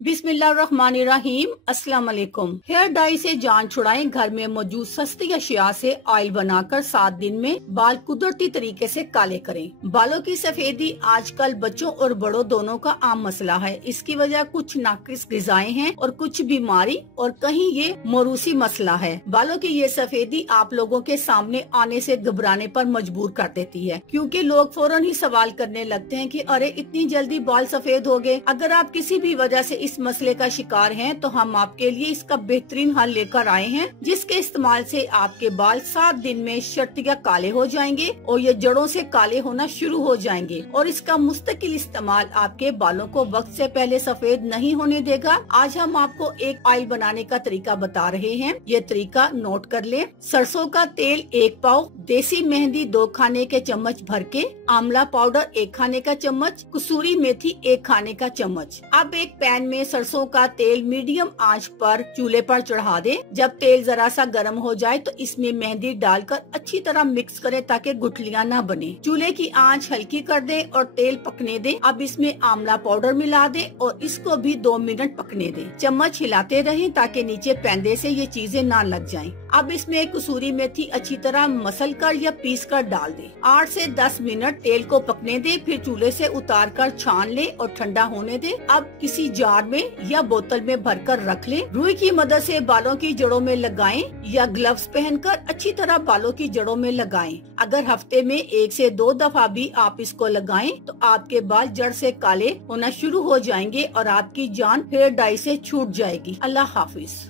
बिस्मिल्लाहिर्रहमानिर्रहीम। अस्सलाम वालेकुम। हेयर डाई से जान छुड़ाएं। घर में मौजूद सस्ती अशिया से ऑयल बनाकर 7 दिन में बाल कुदरती तरीके से काले करें। बालों की सफेदी आजकल बच्चों और बड़ों दोनों का आम मसला है। इसकी वजह कुछ नाकिस ग़िज़ाएं हैं और कुछ बीमारी और कहीं ये मौरूसी मसला है। बालों की ये सफेदी आप लोगों के सामने आने से घबराने पर मजबूर कर देती है, क्योंकि लोग फौरन ही सवाल करने लगते हैं कि अरे इतनी जल्दी बाल सफेद हो गए। अगर आप किसी भी वजह से इस मसले का शिकार हैं तो हम आपके लिए इसका बेहतरीन हल लेकर आए हैं, जिसके इस्तेमाल से आपके बाल 7 दिन में शर्तिया काले हो जाएंगे और ये जड़ों से काले होना शुरू हो जाएंगे और इसका मुस्तकिल इस्तेमाल आपके बालों को वक्त से पहले सफेद नहीं होने देगा। आज हम आपको एक ऑयल बनाने का तरीका बता रहे हैं। ये तरीका नोट कर लें। सरसों का तेल 1 पाव, देसी मेहंदी 2 खाने के चम्मच भर के, आंवला पाउडर 1 खाने का चम्मच, कसूरी मेथी 1 खाने का चम्मच। अब एक पैन में सरसों का तेल मीडियम आंच पर चूल्हे पर चढ़ा दें। जब तेल जरा सा गर्म हो जाए तो इसमें मेहंदी डालकर अच्छी तरह मिक्स करें ताकि गुठलियां ना बने। चूल्हे की आंच हल्की कर दें और तेल पकने दें। अब इसमें आंवला पाउडर मिला दें और इसको भी 2 मिनट पकने दें। चम्मच हिलाते रहें ताकि नीचे पैंदे से ये चीजें ना लग जाएं। अब इसमें कसूरी मेथी अच्छी तरह मसल कर या पीस कर डाल दें। 8 से 10 मिनट तेल को पकने दें, फिर चूल्हे से उतार कर छान लें और ठंडा होने दें। अब किसी जार में या बोतल में भरकर रख लें। रुई की मदद से बालों की जड़ों में लगाएं या ग्लव्स पहनकर अच्छी तरह बालों की जड़ों में लगाएं। अगर हफ्ते में 1 से 2 दफा भी आप इसको लगाएं तो आपके बाल जड़ से काले होना शुरू हो जाएंगे और आपकी जान हेयर डाई से छूट जाएगी। अल्लाह हाफिज।